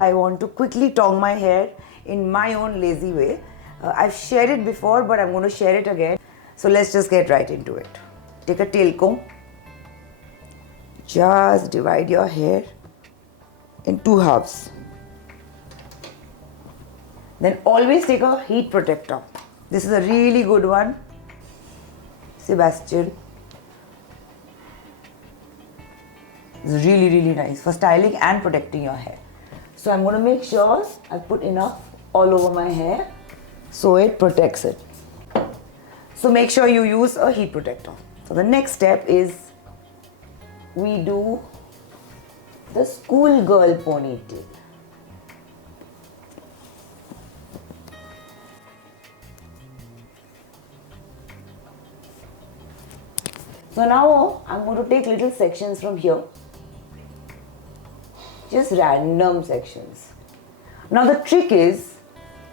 I want to quickly tong my hair in my own lazy way. I've shared it before, but I'm going to share it again. So let's just get right into it. Take a tail comb. Just divide your hair in two halves. Then always take a heat protector. This is a really good one. Sebastian. It's really nice for styling and protecting your hair. So I'm going to make sure I put enough all over my hair so it protects it. So make sure you use a heat protector. So the next step is we do the schoolgirl ponytail. So now I'm going to take little sections from here. Just random sections. Now the trick is,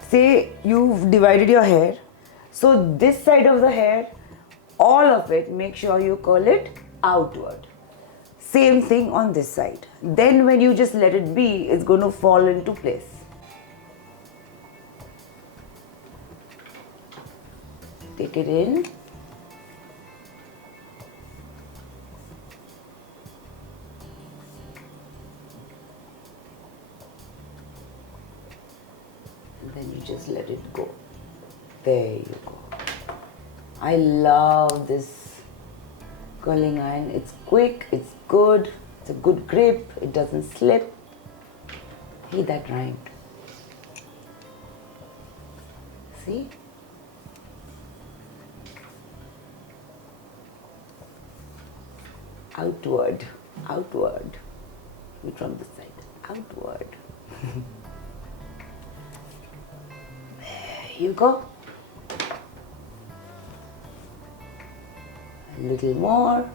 say you've divided your hair. So this side of the hair, all of it, make sure you curl it outward. Same thing on this side. Then when you just let it be, it's going to fall into place. Take it in. And then you just let it go. There you go. I love this curling iron. It's quick, it's good, it's a good grip, it doesn't slip. Hey, that rhymed. See? Outward, outward. From this side, outward. There you go. A little more.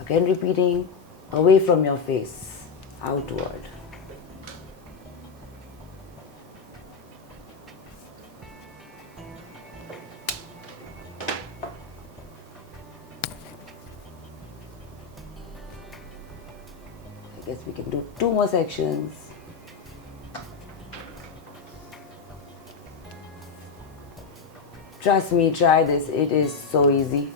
Again repeating, away from your face, outward. I guess we can do 2 more sections. Trust me, try this, it is so easy.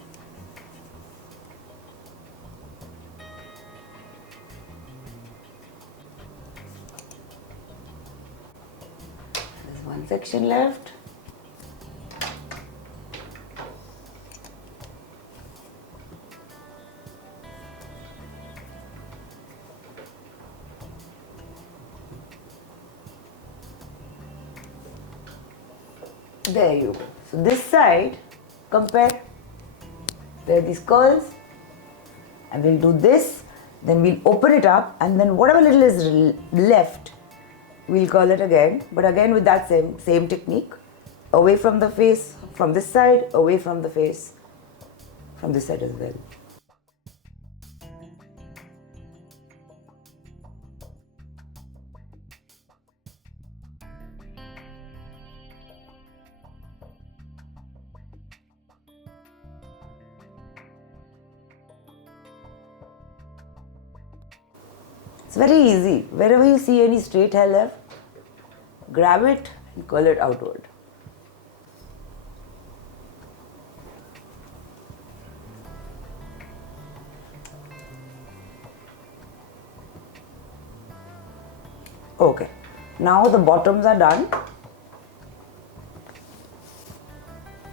There's one section left. There you go. So this side, compare, there are these curls, and we'll do this, then we'll open it up, and then whatever little is left, we'll curl it again, but again with that same technique, away from the face, from this side, away from the face, from this side as well. It's very easy. Wherever you see any straight hair left, grab it and curl it outward. Okay, now the bottoms are done.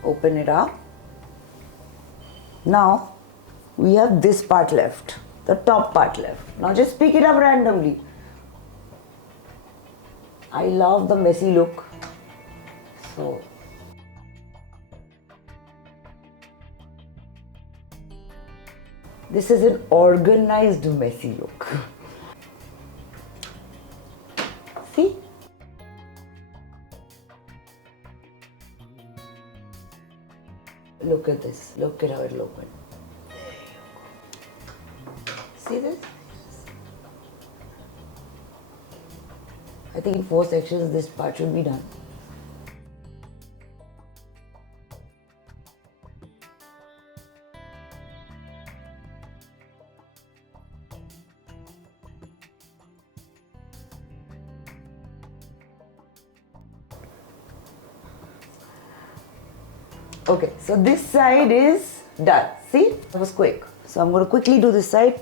Open it up. Now we have this part left. The top part left. Now just pick it up randomly. I love the messy look. So this is an organized messy look. See? Look at this. Look at how it looks. See this? I think in 4 sections this part should be done. Okay, so this side is done. See, it was quick. So I'm going to quickly do this side.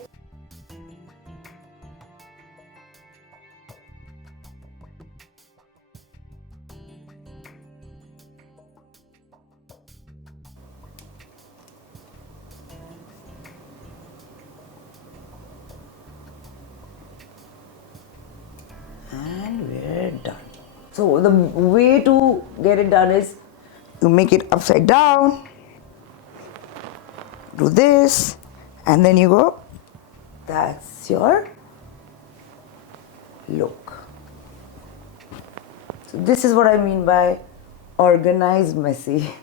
And we're done. So the way to get it done is you make it upside down, do this, and then you go. That's your look. So this is what I mean by organized messy.